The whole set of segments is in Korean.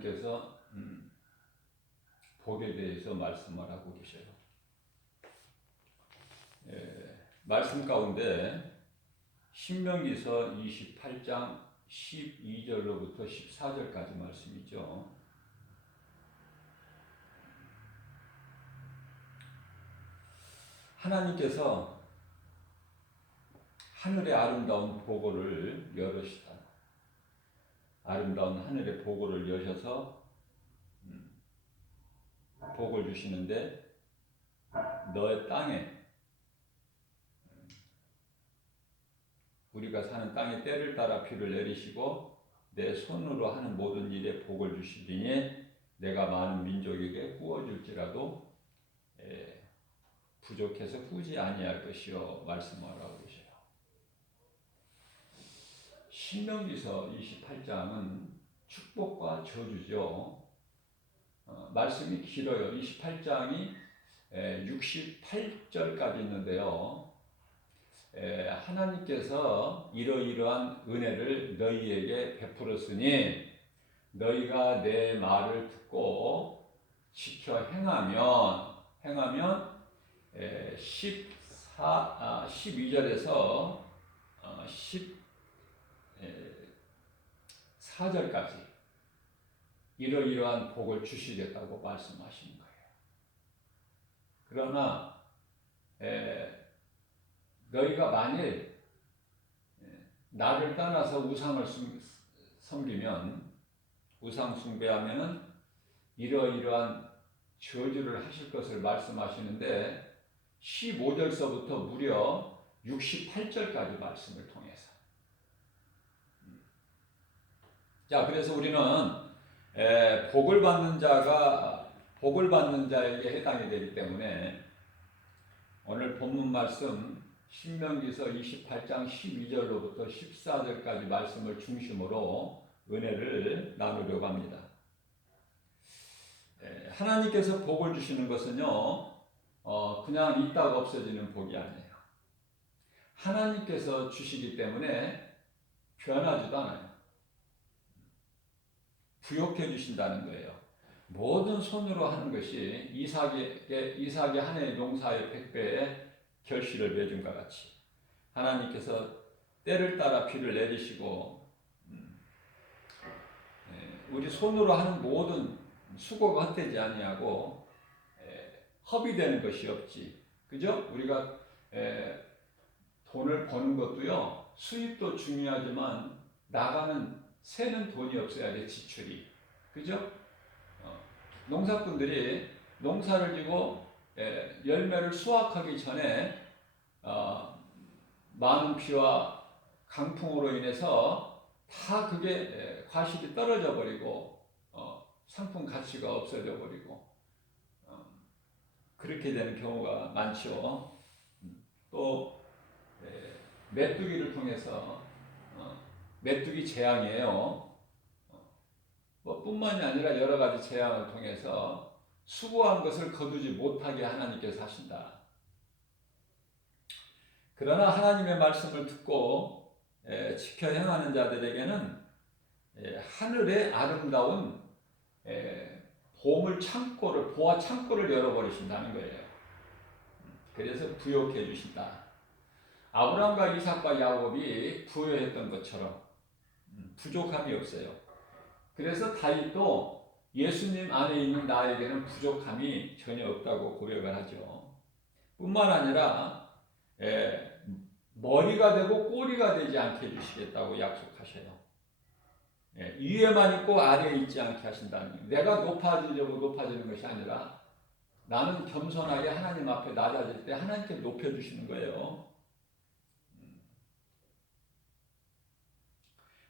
하나님께서 복에 대해서 말씀을 하고 계셔요. 말씀 가운데 신명기서 28장 12절로부터 14절까지 말씀이죠. 하나님께서 하늘의 아름다운 보고를 열으시다. 아름다운 하늘의 보고를 여셔서 복을 주시는데 너의 땅에 우리가 사는 땅에 때를 따라 비를 내리시고 내 손으로 하는 모든 일에 복을 주시리니 내가 많은 민족에게 부어줄지라도 부족해서 후지 아니할 것이요 말씀하라고 계셔요. 신명기서 28장은 축복과 저주죠. 말씀이 길어요. 28장이 68절까지 있는데요. 하나님께서 이러이러한 은혜를 너희에게 베풀었으니 너희가 내 말을 듣고 지켜 행하면 12절에서 14절까지 이러이러한 복을 주시겠다고 말씀하시는 거예요. 그러나 너희가 만일 나를 떠나서 우상을 섬기면 우상 숭배하면은 이러이러한 저주를 하실 것을 말씀하시는데 15절서부터 무려 68절까지 말씀을 통해서 자, 그래서 우리는 복을 받는 자에게 해당이 되기 때문에 오늘 본문 말씀 신명기서 28장 12절로부터 14절까지 말씀을 중심으로 은혜를 나누려고 합니다. 하나님께서 복을 주시는 것은요, 그냥 있다가 없어지는 복이 아니에요. 하나님께서 주시기 때문에 변하지도 않아요. 부욕해 주신다는 거예요. 모든 손으로 하는 것이 이삭이 한 해의 농사의 100배의 결실을 맺음과 같이 하나님께서 때를 따라 비를 내리시고 우리 손으로 하는 모든 수고가 헛되지 아니하고 허비되는 것이 없지. 그죠? 우리가 돈을 버는 것도요, 수입도 중요하지만 나가는 새는 돈이 없어야 돼, 지출이. 그죠? 농사꾼들이 농사를 지고 열매를 수확하기 전에 많은 비와 강풍으로 인해서 다 그게 과실이 떨어져 버리고 상품 가치가 없어져 버리고 그렇게 되는 경우가 많죠. 또 메뚜기를 통해서 메뚜기 재앙이에요. 뿐만이 아니라 여러 가지 재앙을 통해서 수고한 것을 거두지 못하게 하나님께서 하신다. 그러나 하나님의 말씀을 듣고 지켜 행하는 자들에게는 하늘의 아름다운 보아 창고를 열어버리신다는 거예요. 그래서 부욕해 주신다. 아브라함과 이삭과 야곱이 부여했던 것처럼 부족함이 없어요. 그래서 다윗도 예수님 안에 있는 나에게는 부족함이 전혀 없다고 고백을 하죠. 뿐만 아니라 머리가 되고 꼬리가 되지 않게 해주시겠다고 약속하셔요. 위에만 있고 아래에 있지 않게 하신다는 거예요. 내가 높아지려고 높아지는 것이 아니라 나는 겸손하게 하나님 앞에 낮아질 때 하나님께 높여주시는 거예요.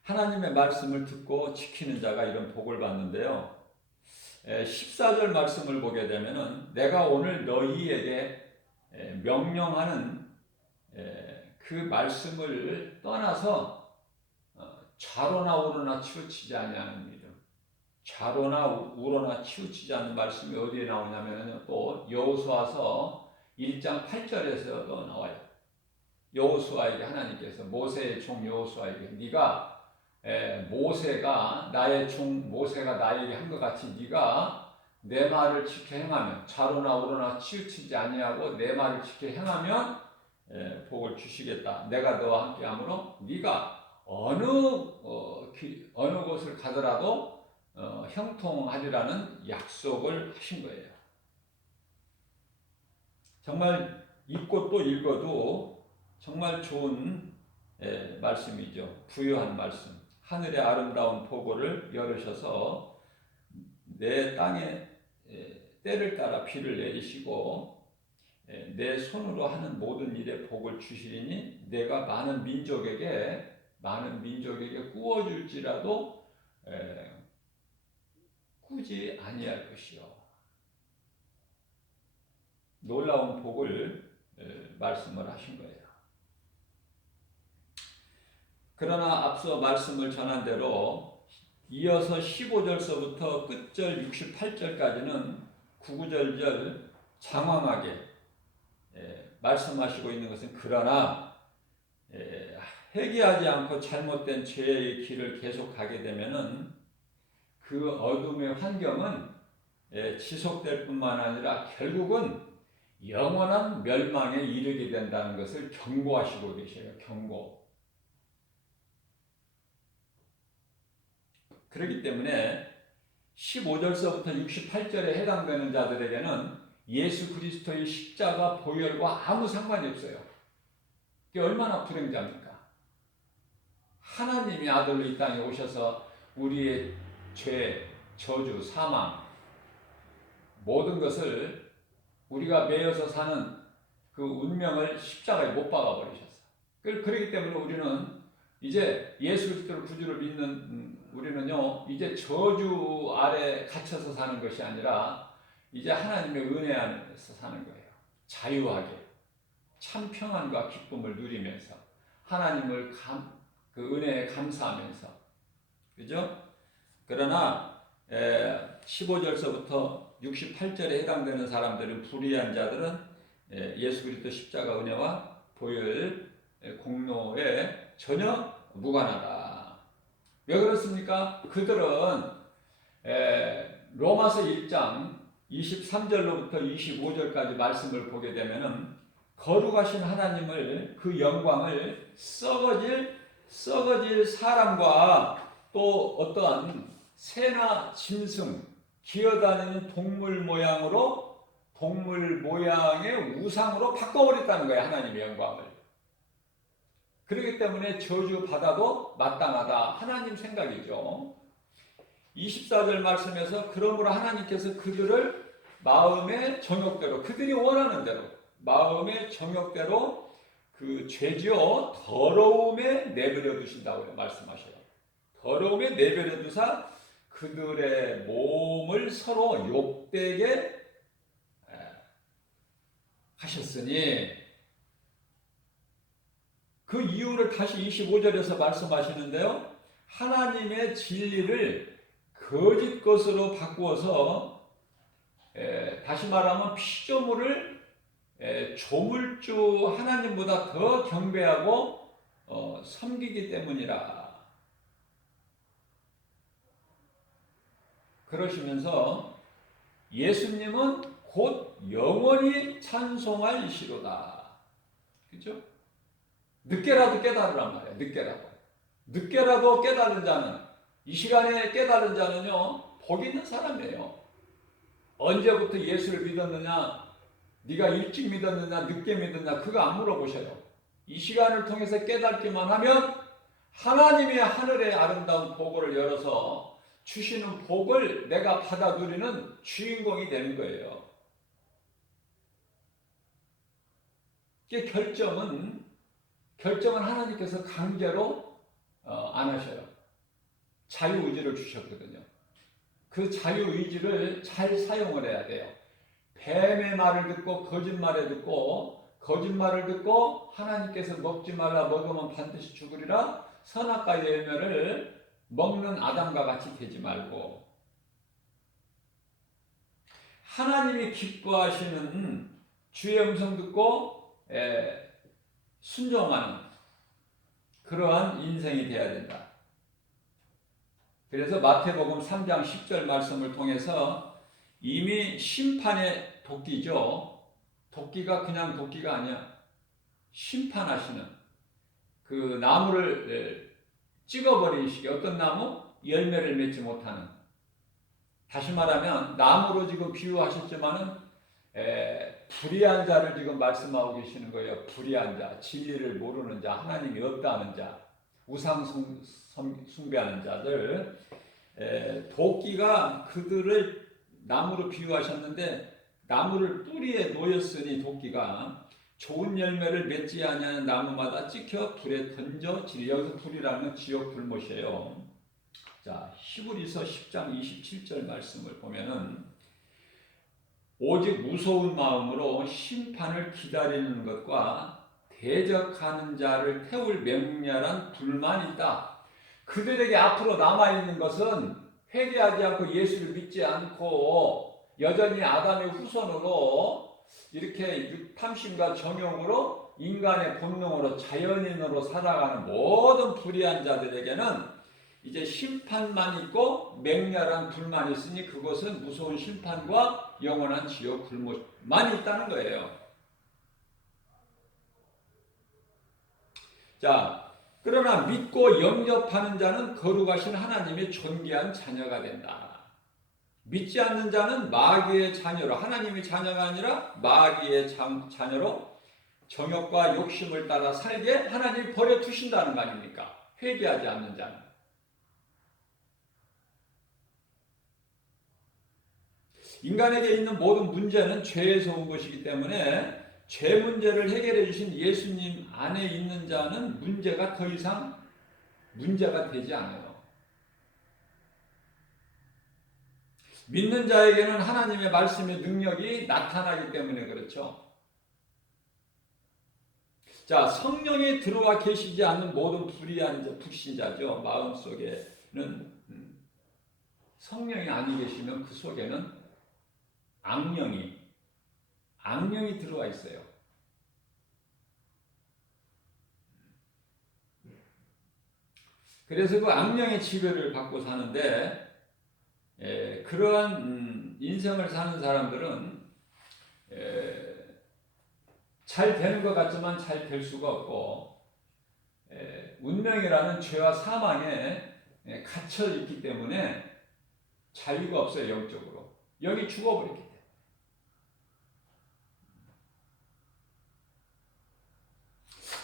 하나님의 말씀을 듣고 지키는 자가 이런 복을 받는데요. 14절 말씀을 보게 되면은 내가 오늘 너희에게 명령하는 그 말씀을 떠나서 좌로나 우로나 치우치지 아니하는 믿음. 좌로나 우로나 치우치지 않는 말씀이 어디에 나오냐면은 또 여호수아서 1장 8절에서도 나와요. 여호수아에게 하나님께서 모세의 종 여호수아에게 네가 모세가 나의 종 모세가 나에게 한 것 같이 네가 내 말을 지켜 행하면 좌로나 우로나 치우치지 아니하고 내 말을 지켜 행하면 복을 주시겠다. 내가 너와 함께하므로 네가 어느 곳을 가더라도 형통하리라는 약속을 하신 거예요. 정말 읽고 또 읽어도 정말 좋은 말씀이죠. 부유한 말씀. 하늘의 아름다운 보고를 열으셔서 내 땅에 때를 따라 비를 내리시고 내 손으로 하는 모든 일에 복을 주시리니 내가 많은 민족에게 꾸어줄지라도 꾸지 아니할 것이요. 놀라운 복을 말씀을 하신 거예요. 그러나 앞서 말씀을 전한 대로 이어서 15절서부터 끝절 68절까지는 구구절절 장황하게 말씀하시고 있는 것은 그러나 회개하지 않고 잘못된 죄의 길을 계속 가게 되면은 그 어둠의 환경은 지속될 뿐만 아니라 결국은 영원한 멸망에 이르게 된다는 것을 경고하시고 계셔요. 경고. 그렇기 때문에 15절서부터 68절에 해당되는 자들에게는 예수 그리스도의 십자가 보혈과 아무 상관이 없어요. 이게 얼마나 불행자입니까? 하나님이 아들로 이 땅에 오셔서 우리의 죄, 저주, 사망 모든 것을 우리가 매여서 사는 그 운명을 십자가에 못 박아 버리셨어요. 그렇기 때문에 우리는 이제 예수 그리스도를 구주로 믿는 우리는요, 이제 저주 아래 갇혀서 사는 것이 아니라 이제 하나님의 은혜 안에서 사는 거예요. 자유하게 참 평안과 기쁨을 누리면서 하나님을 그 은혜에 감사하면서, 그죠? 그러나 15절서부터 68절에 해당되는 사람들은, 불의한 자들은 예수 그리스도 십자가 은혜와 보혈 공로에 전혀 무관하다. 왜 그렇습니까? 그들은 로마서 1장 23절로부터 25절까지 말씀을 보게 되면은 거룩하신 하나님을, 그 영광을 썩어질 사람과 또 어떠한 새나 짐승, 기어다니는 동물 모양의 우상으로 바꿔버렸다는 거예요. 하나님의 영광을. 그렇기 때문에 저주받아도 마땅하다. 하나님 생각이죠. 24절 말씀에서 그러므로 하나님께서 그들을 마음의 정욕대로, 그들이 원하는 대로 마음의 정욕대로 그 죄지어 더러움에 내버려 두신다고 말씀하셔요. 더러움에 내버려 두사 그들의 몸을 서로 욕되게 하셨으니, 그 이유를 다시 25절에서 말씀하시는데요. 하나님의 진리를 거짓 것으로 바꾸어서 다시 말하면 피조물을 조물주 하나님보다 더 경배하고 섬기기 때문이라. 그러시면서 예수님은 곧 영원히 찬송할 이시로다. 그죠? 늦게라도 깨달으란 말이에요. 늦게라도 깨달은 자는, 이 시간에 깨달은 자는요, 복 있는 사람이에요. 언제부터 예수를 믿었느냐, 네가 일찍 믿었느냐, 늦게 믿었느냐, 그거 안 물어보셔요. 이 시간을 통해서 깨닫기만 하면 하나님의 하늘의 아름다운 보고를 열어서 주시는 복을 내가 받아 누리는 주인공이 되는 거예요. 이게 결정은 하나님께서 강제로 안 하셔요. 자유의지를 주셨거든요. 그 자유의지를 잘 사용을 해야 돼요. 뱀의 말을 듣고 거짓말을 듣고 하나님께서 먹지 말라, 먹으면 반드시 죽으리라, 선악과의 열매를 먹는 아담과 같이 되지 말고, 하나님이 기뻐하시는 주의 음성 듣고 순종하는 그러한 인생이 되어야 된다. 그래서 마태복음 3장 10절 말씀을 통해서 이미 심판의 도끼죠. 도끼가 그냥 도끼가 아니야. 심판하시는 그 나무를 찍어버리시기. 어떤 나무? 열매를 맺지 못하는. 다시 말하면 나무로 지금 비유하셨지만은 불의한 자를 지금 말씀하고 계시는 거예요. 불의한 자, 진리를 모르는 자, 하나님이 없다는 자, 우상 숭배하는 자들. 도끼가 그들을 나무로 비유하셨는데 나무를 뿌리에 놓였으니 도끼가 좋은 열매를 맺지 아니하는 나무마다 찍혀 불에 던져지리. 여기서 불이라는 건 지옥 불못이에요. 자, 히브리서 10장 27절 말씀을 보면은 오직 무서운 마음으로 심판을 기다리는 것과 대적하는 자를 태울 맹렬한 불만이 있다. 그들에게 앞으로 남아있는 것은 회개하지 않고 예수를 믿지 않고 여전히 아담의 후손으로 이렇게 탐심과 정욕으로 인간의 본능으로 자연인으로 살아가는 모든 불의한 자들에게는 이제 심판만 있고 맹렬한 불만 있으니 그것은 무서운 심판과 영원한 지옥 불못만 있다는 거예요. 자, 그러나 믿고 영접하는 자는 거룩하신 하나님의 존귀한 자녀가 된다. 믿지 않는 자는 마귀의 자녀로, 하나님의 자녀가 아니라 마귀의 자녀로 정욕과 욕심을 따라 살게 하나님이 버려두신다는 거 아닙니까? 회개하지 않는 자는. 인간에게 있는 모든 문제는 죄에서 온 것이기 때문에 죄 문제를 해결해 주신 예수님 안에 있는 자는 문제가 더 이상 문제가 되지 않아요. 믿는 자에게는 하나님의 말씀의 능력이 나타나기 때문에 그렇죠. 자, 성령이 들어와 계시지 않는 모든 불의한 불신자죠. 마음속에는 성령이 아니 계시면 그 속에는 악령이 들어와 있어요. 그래서 그 악령의 지배를 받고 사는데 그러한 인생을 사는 사람들은 잘 되는 것 같지만 잘 될 수가 없고 운명이라는 죄와 사망에 갇혀 있기 때문에 자유가 없어요. 영적으로. 영이 죽어버렸기 때문에.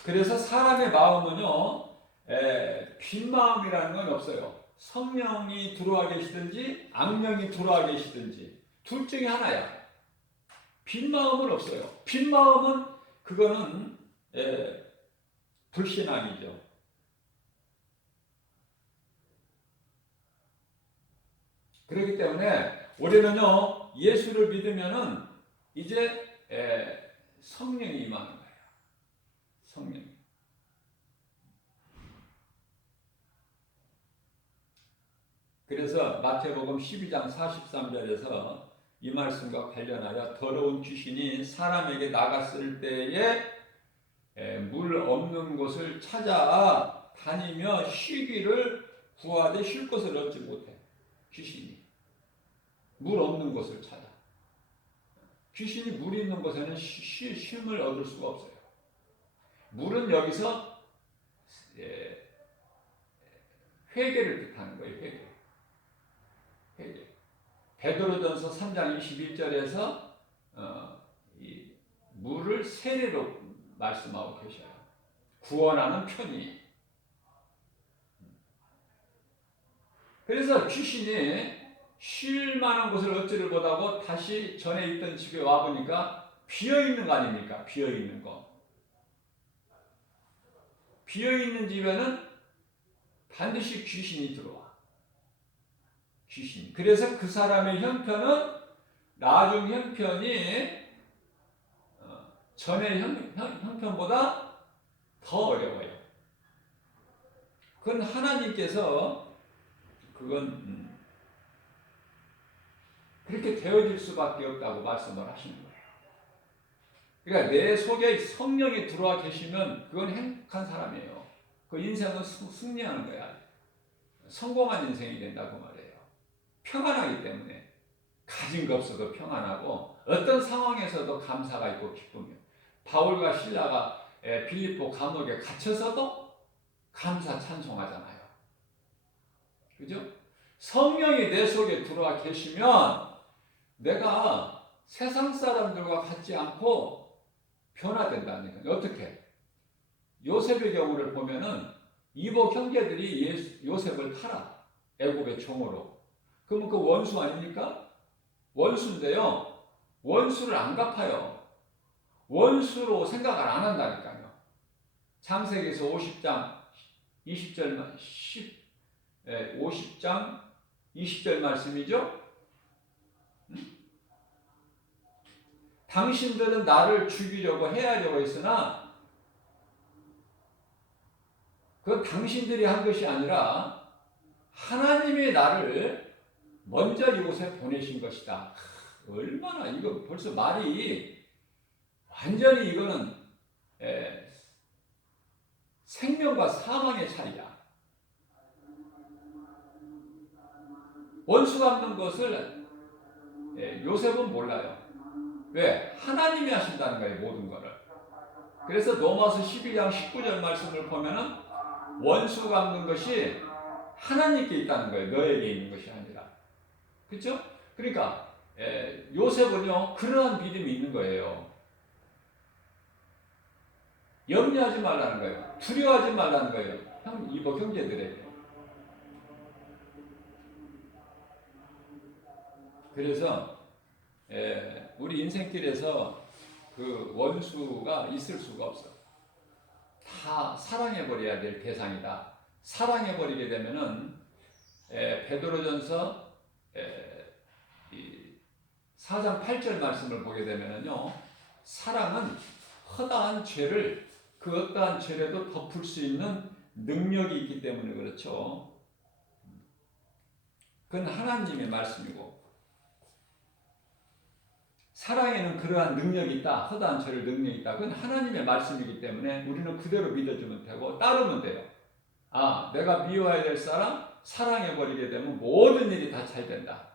그래서 사람의 마음은요 빈 마음이라는 건 없어요. 성령이 들어와 계시든지 악령이 들어와 계시든지 둘 중에 하나야. 빈 마음은 없어요. 빈 마음은 그거는 불신앙이죠. 그렇기 때문에 우리는요 예수를 믿으면은 이제 성령이 임하는 거예요. 성령. 그래서 마태복음 12장 43절에서 이 말씀과 관련하여 더러운 귀신이 사람에게 나갔을 때에 물 없는 곳을 찾아 다니며 쉬기를 구하되 쉴 곳을 얻지 못해. 귀신이 물 없는 곳을 찾아. 귀신이 물이 있는 곳에는 쉼을 얻을 수가 없어요. 물은 여기서 회개를 뜻하는 거예요. 회개. 베드로전서 3장 21절에서 이 물을 세례로 말씀하고 계셔요. 구원하는 편이. 그래서 귀신이 쉴 만한 곳을 얻지를 못하고 다시 전에 있던 집에 와보니까 비어있는 거 아닙니까? 비어있는 거. 비어있는 집에는 반드시 귀신이 들어와. 귀신. 그래서 그 사람의 형편은 나중 형편이 전의 형편보다 더 어려워요. 그건 하나님께서 그건 그렇게 되어질 수밖에 없다고 말씀을 하시는 거예요. 그러니까 내 속에 성령이 들어와 계시면 그건 행복한 사람이에요. 그 인생은 승리하는 거야. 성공한 인생이 된다고 말해요. 평안하기 때문에 가진 거 없어도 평안하고 어떤 상황에서도 감사가 있고 기쁨이요. 바울과 신라가 빌립보 감옥에 갇혀서도 감사 찬송하잖아요. 그죠? 성령이 내 속에 들어와 계시면 내가 세상 사람들과 같지 않고 변화된다는 거예요. 어떻게? 요셉의 경우를 보면은 이복 형제들이 요셉을 팔아. 애굽의 종으로. 그러면 그 원수 아닙니까? 원수인데요. 원수를 안 갚아요. 원수로 생각을 안 한다니까요. 창세기에서 50장 20절 50장 20절 말씀이죠. 당신들은 나를 죽이려고 해하려고 했으나 그건 당신들이 한 것이 아니라 하나님이 나를 먼저 이곳에 보내신 것이다. 얼마나 이거 벌써 말이 완전히 이거는 생명과 사망의 차이야. 원수 갚는 것을 요셉은 몰라요. 왜? 하나님이 하신다는 거예요. 모든 거를. 그래서 로마서 12장 19절 말씀을 보면은 원수 갚는 것이 하나님께 있다는 거예요. 너에게 있는 것이 아니라. 그렇죠? 그러니까 요셉은요. 그러한 믿음이 있는 거예요. 염려하지 말라는 거예요. 두려워하지 말라는 거예요. 이복 형제들에게. 그래서 우리 인생길에서 그 원수가 있을 수가 없어. 다 사랑해버려야 될 대상이다. 사랑해버리게 되면은 베드로전서 4장 8절 말씀을 보게 되면은요, 사랑은 허다한 죄를 그 어떠한 죄라도 덮을 수 있는 능력이 있기 때문에 그렇죠. 그건 하나님의 말씀이고, 사랑에는 그러한 능력이 있다. 허다한 죄를 능력이 있다. 그건 하나님의 말씀이기 때문에 우리는 그대로 믿어주면 되고 따르면 돼요. 아, 내가 미워해야 될 사람 사랑해버리게 되면 모든 일이 다 잘 된다.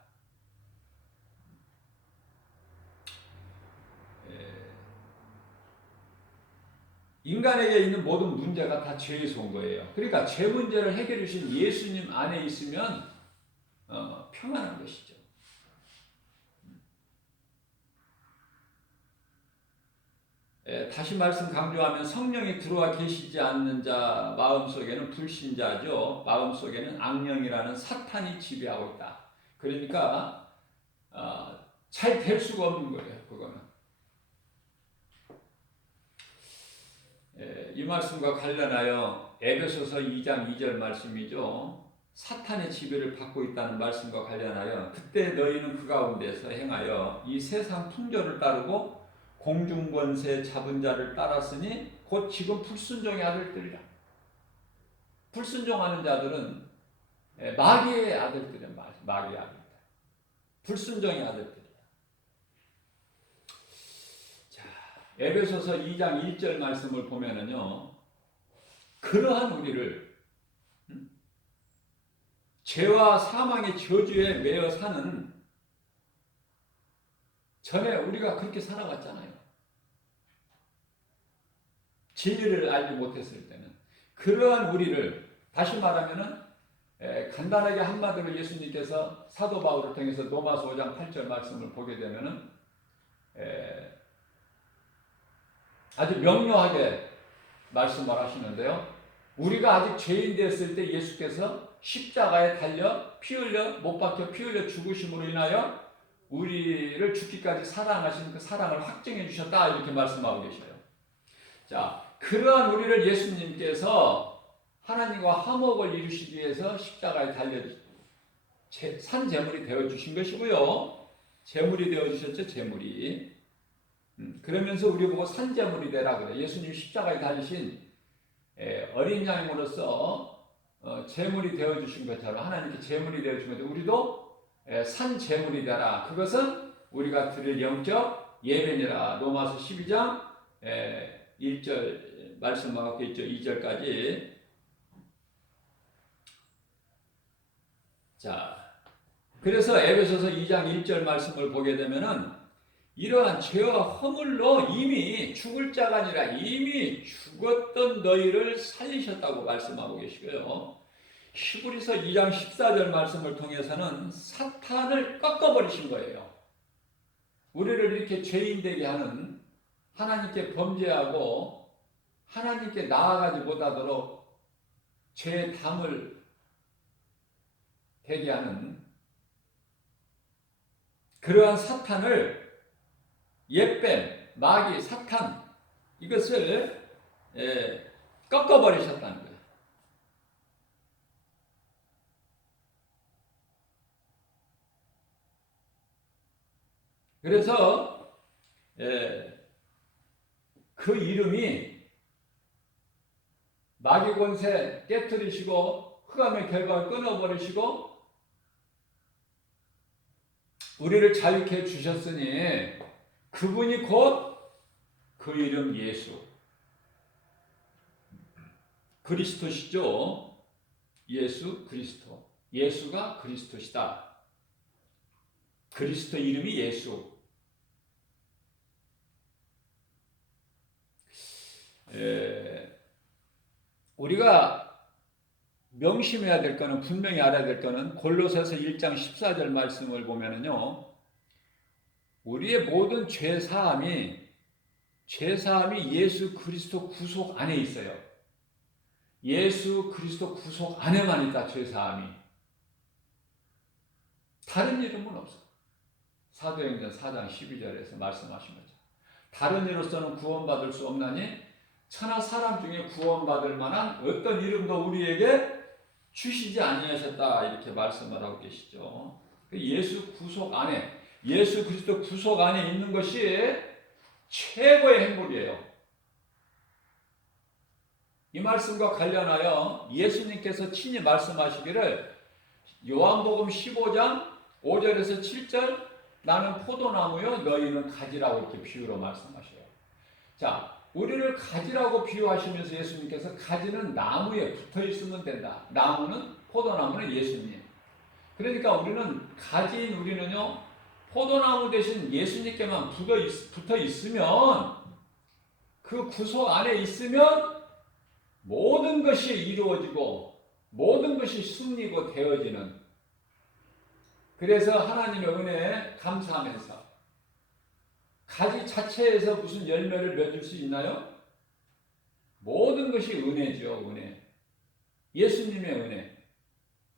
인간에게 있는 모든 문제가 다 죄에서 온 거예요. 그러니까 죄 문제를 해결해 주신 예수님 안에 있으면 평안한 것이죠. 다시 말씀 강조하면 성령이 들어와 계시지 않는 자 마음속에는 불신자죠. 마음속에는 악령이라는 사탄이 지배하고 있다. 그러니까 잘 될 수가 없는 거예요. 그거는. 이 말씀과 관련하여 에베소서 2장 2절 말씀이죠. 사탄의 지배를 받고 있다는 말씀과 관련하여 그때 너희는 그 가운데서 행하여 이 세상 풍조를 따르고 공중권세 잡은 자를 따랐으니 곧 지금 불순종의 아들들이라. 불순종하는 자들은 마귀의 아들들이야. 마귀의 아들들. 불순종의 아들들이야. 자, 에베소서 2장 1절 말씀을 보면은요, 그러한 우리를 죄와 사망의 저주에 매여 사는, 전에 우리가 그렇게 살아왔잖아요. 진리를 알지 못했을 때는. 그러한 우리를, 다시 말하면은 간단하게 한마디로 예수님께서 사도 바울을 통해서 로마서 5장 8절 말씀을 보게 되면은 아주 명료하게 말씀을 하시는데요. 우리가 아직 죄인 되었을 때 예수께서 십자가에 달려 피 흘려 못 박혀 피 흘려 죽으심으로 인하여 우리를 죽기까지 사랑하신 그 사랑을 확증해 주셨다, 이렇게 말씀하고 계셔요. 자, 그러한 우리를 예수님께서 하나님과 화목을 이루시기 위해서 십자가에 달려 산 제물이 되어 주신 것이고요. 제물이 되어 주셨죠, 제물이. 그러면서 우리 보고 산 제물이 되라 그래. 예수님 십자가에 달리신 어린 양으로서 제물이 되어 주신 것처럼 하나님께 제물이 되어 주신 것처럼 우리도 산 제물이 되라. 그것은 우리가 드릴 영적 예배니라. 로마서 12장 1절 말씀하고 있죠. 2절까지. 자, 그래서 에베소서 2장 1절 말씀을 보게 되면은 이러한 죄와 허물로 이미 죽을 자가 아니라 이미 죽었던 너희를 살리셨다고 말씀하고 계시고요. 히브리서 2장 14절 말씀을 통해서는 사탄을 꺾어버리신 거예요. 우리를 이렇게 죄인 되게 하는, 하나님께 범죄하고 하나님께 나아가지 못하도록 죄의 담을 되게 하는 그러한 사탄을, 옛뱀, 마귀, 사탄, 이것을 꺾어버리셨다는 거예요. 그래서 그 이름이 마귀 권세 깨뜨리시고 흑암의 결박을 끊어버리시고 우리를 자유케 해주셨으니 그분이 곧 그 이름 예수, 그리스도시죠. 예수 그리스도, 예수가 그리스도시다. 그리스도 이름이 예수. 우리가 명심해야 될 거는, 분명히 알아야 될 거는 골로새서 1장 14절 말씀을 보면은요, 우리의 모든 죄사함이 예수 그리스도 구속 안에 있어요. 예수 그리스도 구속 안에만 있다. 죄사함이 다른 이름은 없어. 사도행전 4장 12절에서 말씀하신 거죠. 다른 이로서는 구원받을 수 없나니 천하 사람 중에 구원받을 만한 어떤 이름도 우리에게 주시지 아니하셨다, 이렇게 말씀을 하고 계시죠. 예수 구속 안에, 예수 그리스도 구속 안에 있는 것이 최고의 행복이에요. 이 말씀과 관련하여 예수님께서 친히 말씀하시기를 요한복음 15장 5절에서 7절, 나는 포도나무요 너희는 가지라고 이렇게 비유로 말씀하셔요. 자, 우리를 가지라고 비유하시면서 예수님께서 가지는 나무에 붙어 있으면 된다. 나무는, 포도나무는 예수님. 그러니까 우리는, 가지인 우리는요, 포도나무 대신 예수님께만 붙어 있으면, 그 구속 안에 있으면 모든 것이 이루어지고 모든 것이 승리고 되어지는, 그래서 하나님의 은혜에 감사하면서, 가지 자체에서 무슨 열매를 맺을 수 있나요? 모든 것이 은혜죠. 은혜. 예수님의 은혜.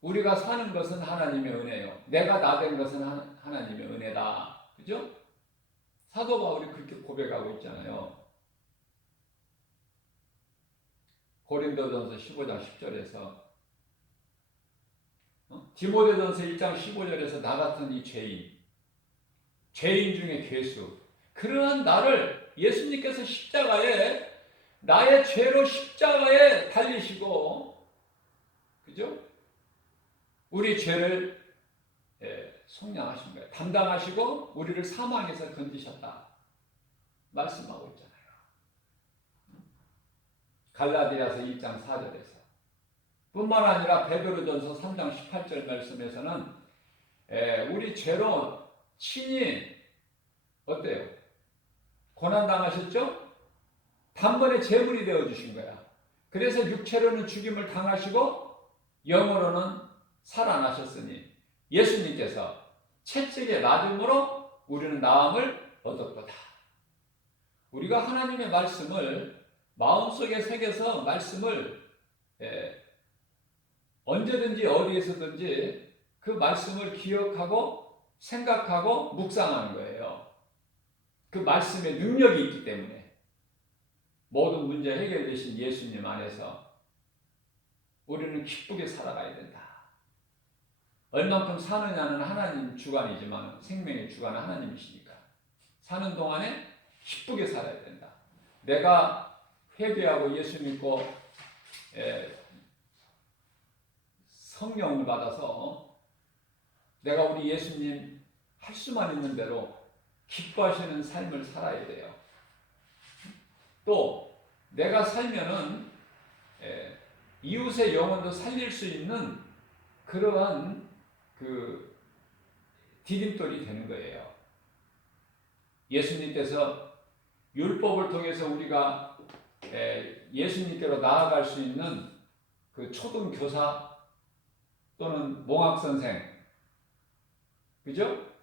우리가 사는 것은 하나님의 은혜예요. 내가 나 된 것은 하나님의 은혜다. 그죠? 사도 바울이 그렇게 고백하고 있잖아요. 고린도전서 15장 10절에서, 디모데전서 1장 15절에서 나 같은 이 죄인 중에 괴수, 그러한 나를 예수님께서 십자가에, 나의 죄로 십자가에 달리시고, 그죠? 우리 죄를 속량하신 거예요. 담당하시고 우리를 사망에서 건지셨다 말씀하고 있잖아요. 갈라디아서 1장 4절에서. 뿐만 아니라 베드로전서 3장 18절 말씀에서는 우리 죄로 친히 어때요? 고난당하셨죠? 단번에 제물이 되어주신 거야. 그래서 육체로는 죽임을 당하시고 영으로는 살아나셨으니 예수님께서 채찍에 맞음으로 우리는 나음을 얻었도다. 우리가 하나님의 말씀을 마음속에 새겨서 말씀을 언제든지 어디에서든지 그 말씀을 기억하고 생각하고 묵상하는 거예요. 그 말씀에 능력이 있기 때문에 모든 문제 해결되신 예수님 안에서 우리는 기쁘게 살아가야 된다. 얼만큼 사느냐는 하나님 주관이지만 생명의 주관은 하나님이시니까 사는 동안에 기쁘게 살아야 된다. 내가 회개하고 예수 믿고 성령을 받아서 내가 우리 예수님 할 수만 있는 대로 기뻐하시는 삶을 살아야 돼요. 또 내가 살면은 이웃의 영혼도 살릴 수 있는 그러한 그 디딤돌이 되는 거예요. 예수님께서 율법을 통해서 우리가 예수님께로 나아갈 수 있는 그 초등 교사 또는 몽학 선생, 그죠?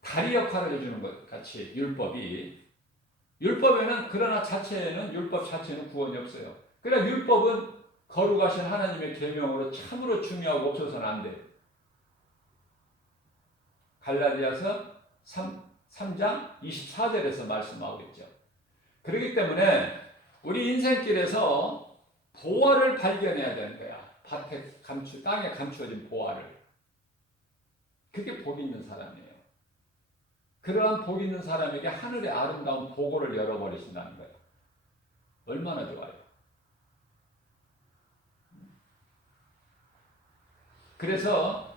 다리 역할을 해주는 것 같이 율법에는 그러나 자체에는 율법 자체는 구원이 없어요. 그러나 율법은 거룩하신 하나님의 계명으로 참으로 중요하고 없어서는 안 돼요. 갈라디아서 3장 24절에서 말씀하고 있죠. 그렇기 때문에 우리 인생길에서 보화를 발견해야 되는 거야. 땅에 감추어진 보화를. 그게 복 있는 사람이에요. 그러한 복 있는 사람에게 하늘의 아름다운 보고를 열어버리신다는 거예요. 얼마나 좋아요. 그래서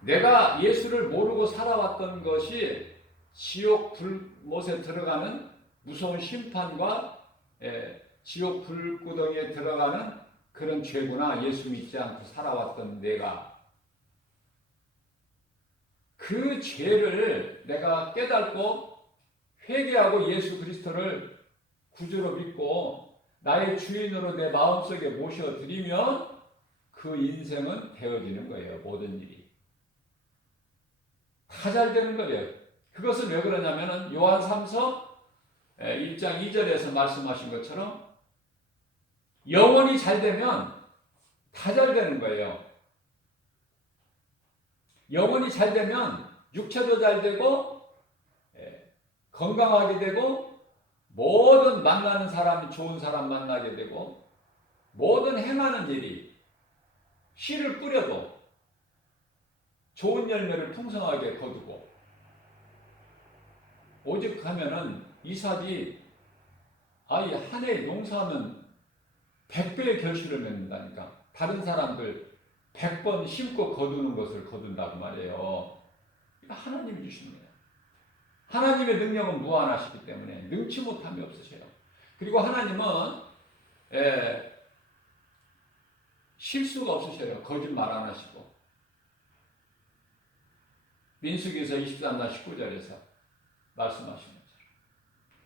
내가 예수를 모르고 살아왔던 것이 지옥 불못에 들어가는 무서운 심판과 지옥 불구덩이에 들어가는 그런 죄구나. 예수 믿지 않고 살아왔던 내가 그 죄를 내가 깨닫고 회개하고 예수 그리스도를 구주로 믿고 나의 주인으로 내 마음속에 모셔드리면 그 인생은 되어지는 거예요. 모든 일이 다 잘 되는 거예요. 그것은 왜 그러냐면은 요한 3서 1장 2절에서 말씀하신 것처럼 영혼이 잘 되면 다 잘 되는 거예요. 영혼이 잘 되면 육체도 잘 되고 건강하게 되고 모든 만나는 사람이 좋은 사람 만나게 되고 모든 행하는 일이 씨를 뿌려도 좋은 열매를 풍성하게 거두고 오직 하면은 이삭이 한 해 농사하면 100배의 결실을 맺는다니까. 다른 사람들 100번 심고 거두는 것을 거둔다고 말이에요. 하나님이 주시는 거예요. 하나님의 능력은 무한하시기 때문에 능치 못함이 없으셔요. 그리고 하나님은 실수가 없으셔요. 거짓말 안 하시고. 민수기에서 23장 19절에서 말씀하신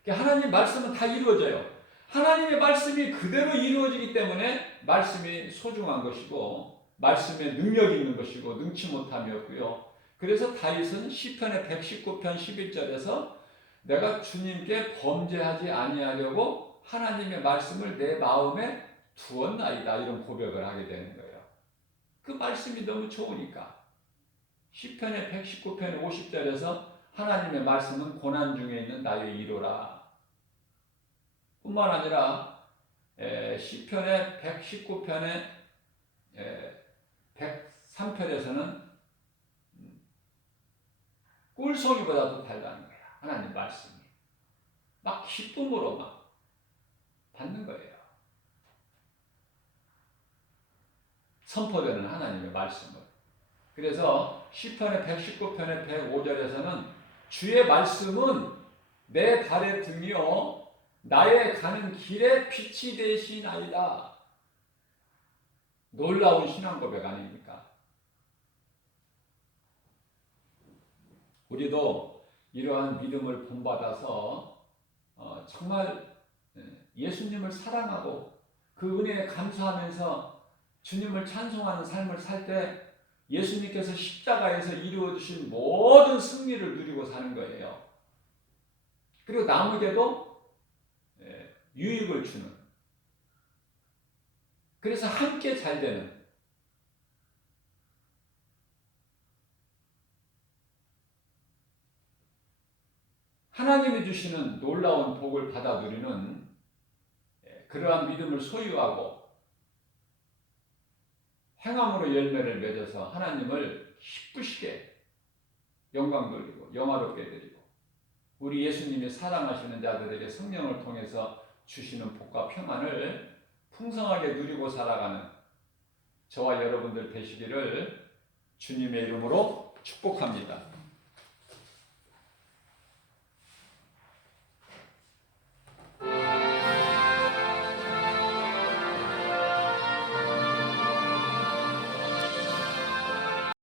것처럼. 하나님 말씀은 다 이루어져요. 하나님의 말씀이 그대로 이루어지기 때문에 말씀이 소중한 것이고 말씀에 능력이 있는 것이고 능치 못함이 없고요. 그래서 다윗은 시편의 119편 11절에서 내가 주님께 범죄하지 아니하려고 하나님의 말씀을 내 마음에 두었나이다 이런 고백을 하게 되는 거예요. 그 말씀이 너무 좋으니까. 시편의 119편 50절에서 하나님의 말씀은 고난 중에 있는 나의 위로라. 뿐만 아니라 시편의 119편의 103편에서는 꿀송이보다도 달라는 거야. 하나님 말씀이. 막 기쁨으로 막 받는 거예요. 선포되는 하나님의 말씀을. 그래서 시편의 119편의 105절에서는 주의 말씀은 내 발의 등이요 나의 가는 길에 빛이 되시나이다. 놀라운 신앙 고백 아닙니까? 우리도 이러한 믿음을 본받아서 정말 예수님을 사랑하고 그 은혜에 감사하면서 주님을 찬송하는 삶을 살 때 예수님께서 십자가에서 이루어주신 모든 승리를 누리고 사는 거예요. 그리고 남에게도 유익을 주는. 그래서 함께 잘 되는. 하나님이 주시는 놀라운 복을 받아 누리는 그러한 믿음을 소유하고 행함으로 열매를 맺어서 하나님을 기쁘시게 영광 돌리고 영화롭게 드리고 우리 예수님이 사랑하시는 자들에게 성령을 통해서 주시는 복과 평안을 풍성하게 누리고 살아가는 저와 여러분들 되시기를 주님의 이름으로 축복합니다.